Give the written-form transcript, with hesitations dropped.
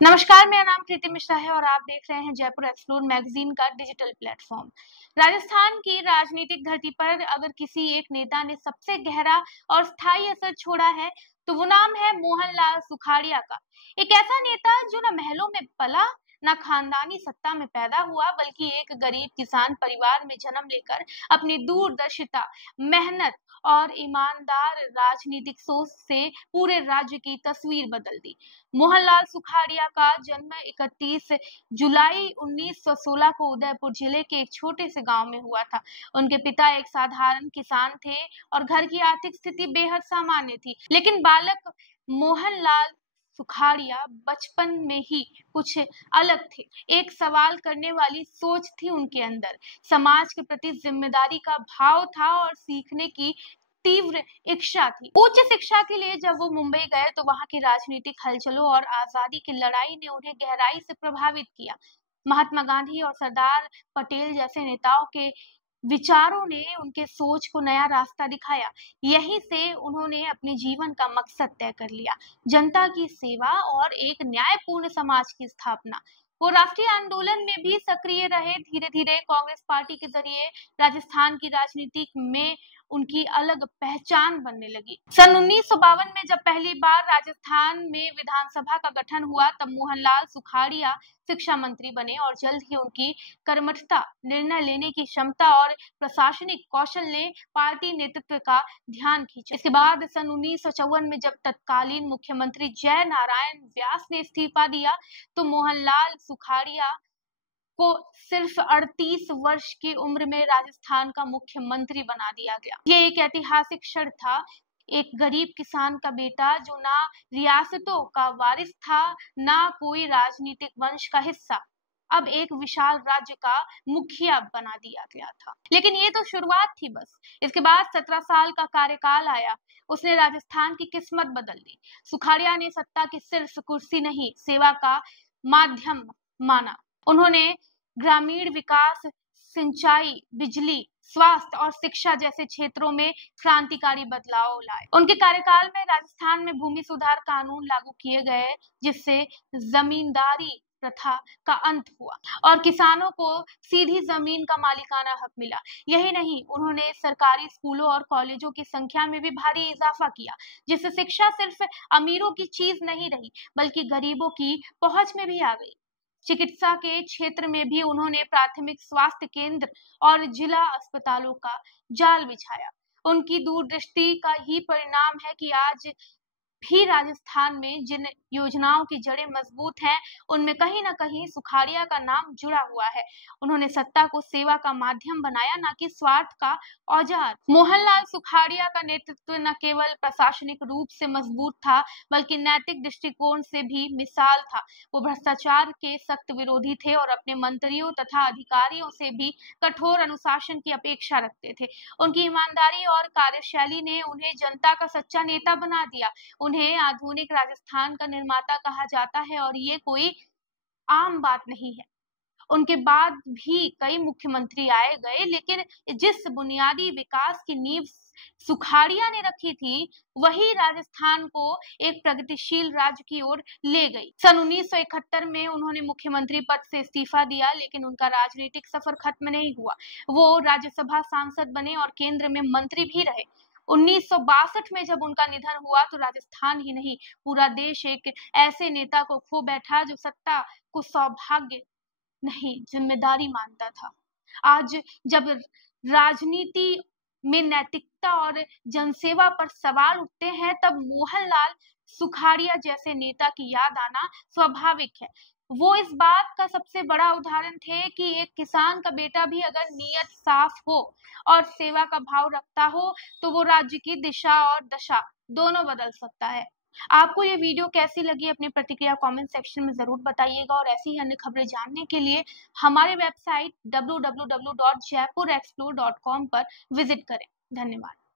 नमस्कार, मेरा नाम प्रीति मिश्रा है और आप देख रहे हैं जयपुर एक्सप्लोर मैगजीन का डिजिटल प्लेटफॉर्म। राजस्थान की राजनीतिक धरती पर अगर किसी एक नेता ने सबसे गहरा और स्थायी असर छोड़ा है तो वो नाम है मोहनलाल सुखाड़िया का। एक ऐसा नेता जो न महलों में पला, न खानदानी सत्ता में पैदा हुआ, बल्कि एक गरीब किसान परिवार में जन्म लेकर अपनी दूरदर्शिता, मेहनत और ईमानदार राजनीतिक सोच से पूरे राज्य की तस्वीर बदल दी। मोहनलाल सुखाड़िया का जन्म 31 जुलाई 1916 को उदयपुर जिले के एक छोटे से गांव में हुआ था। उनके पिता एक साधारण किसान थे और घर की आर्थिक स्थिति बेहद सामान्य थी, लेकिन बालक मोहनलाल सुखाड़िया बचपन में ही कुछ अलग थे। एक सवाल करने वाली सोच थी उनके अंदर, समाज के प्रति जिम्मेदारी का भाव था और सीखने की तीव्र इच्छा थी। उच्च शिक्षा के लिए जब वो मुंबई गए तो वहां की राजनीतिक हलचलों और आजादी की लड़ाई ने उन्हें गहराई से प्रभावित किया। महात्मा गांधी और सरदार पटेल जैसे नेताओं के विचारों ने उनके सोच को नया रास्ता दिखाया। यहीं से उन्होंने अपने जीवन का मकसद तय कर लिया, जनता की सेवा और एक न्यायपूर्ण समाज की स्थापना। वो राष्ट्रीय आंदोलन में भी सक्रिय रहे। धीरे धीरे कांग्रेस पार्टी के जरिए राजस्थान की राजनीति में उनकी अलग पहचान बनने लगी। सन 1952 में जब पहली बार राजस्थान में विधानसभा का गठन हुआ तब मोहनलाल सुखाड़िया शिक्षा मंत्री बने और जल्द ही उनकी कर्मठता, निर्णय लेने की क्षमता और प्रशासनिक कौशल ने पार्टी नेतृत्व का ध्यान खींचा। इसके बाद सन 1954 में जब तत्कालीन मुख्यमंत्री जय नारायण व्यास ने इस्तीफा दिया तो मोहनलाल सुखाड़िया को सिर्फ 38 वर्ष की उम्र में राजस्थान का मुख्यमंत्री बना दिया गया। ये एक ऐतिहासिक क्षण था। एक गरीब किसान का बेटा जो ना रियासतों का वारिस था, ना कोई राजनीतिक वंश का हिस्सा, अब एक विशाल राज्य का मुखिया बना दिया गया था। लेकिन ये तो शुरुआत थी बस। इसके बाद 17 साल का कार्यकाल आया। उसने राजस्थान की किस्मत बदल दी। सुखाड़िया ने सत्ता की सिर्फ कुर्सी नहीं, सेवा का माध्यम माना। उन्होंने ग्रामीण विकास, सिंचाई, बिजली, स्वास्थ्य और शिक्षा जैसे क्षेत्रों में क्रांतिकारी बदलाव लाए। उनके कार्यकाल में राजस्थान में भूमि सुधार कानून लागू किए गए, जिससे जमींदारी प्रथा का अंत हुआ और किसानों को सीधी जमीन का मालिकाना हक मिला। यही नहीं, उन्होंने सरकारी स्कूलों और कॉलेजों की संख्या में भी भारी इजाफा किया, जिससे शिक्षा सिर्फ अमीरों की चीज नहीं रही, बल्कि गरीबों की पहुंच में भी आ गई। चिकित्सा के क्षेत्र में भी उन्होंने प्राथमिक स्वास्थ्य केंद्र और जिला अस्पतालों का जाल बिछाया। उनकी दूरदृष्टि का ही परिणाम है कि आज भी राजस्थान में जिन योजनाओं की जड़ें मजबूत हैं, उनमें कहीं ना कहीं सुखाड़िया का नाम जुड़ा हुआ है। उन्होंने सत्ता को सेवा का माध्यम बनाया, ना कि स्वार्थ का औजार। मोहनलाल सुखाड़िया का नेतृत्व न केवल प्रशासनिक रूप से मजबूत था, बल्कि नैतिक दृष्टिकोण से भी मिसाल था। वो भ्रष्टाचार के सख्त विरोधी थे और अपने मंत्रियों तथा अधिकारियों से भी कठोर अनुशासन की अपेक्षा रखते थे। उनकी ईमानदारी और कार्यशैली ने उन्हें जनता का सच्चा नेता बना दिया। उन्हें आधुनिक राजस्थान का निर्माता कहा जाता है और ये कोई आम बात नहीं है। उनके बाद भी कई मुख्यमंत्री आए गए, लेकिन जिस बुनियादी विकास की नींव सुखाड़िया ने रखी थी, वही राजस्थान को एक प्रगतिशील राज्य की ओर ले गई। सन 1971 में उन्होंने मुख्यमंत्री पद से इस्तीफा दिया, लेकिन उनका राजनीतिक सफर खत्म नहीं हुआ। वो राज्यसभा सांसद बने और केंद्र में मंत्री भी रहे। 1962 में जब उनका निधन हुआ तो राजस्थान ही नहीं, पूरा देश एक ऐसे नेता को खो बैठा जो सत्ता को सौभाग्य नहीं, जिम्मेदारी मानता था। आज जब राजनीति में नैतिकता और जनसेवा पर सवाल उठते हैं, तब मोहनलाल सुखाड़िया जैसे नेता की याद आना स्वाभाविक है। वो इस बात का सबसे बड़ा उदाहरण थे कि एक किसान का बेटा भी अगर नीयत साफ हो और सेवा का भाव रखता हो तो वो राज्य की दिशा और दशा दोनों बदल सकता है। आपको ये वीडियो कैसी लगी, अपनी प्रतिक्रिया कमेंट सेक्शन में जरूर बताइएगा और ऐसी ही अन्य खबरें जानने के लिए हमारे वेबसाइट www.jaipurexplore.com पर विजिट करें। धन्यवाद।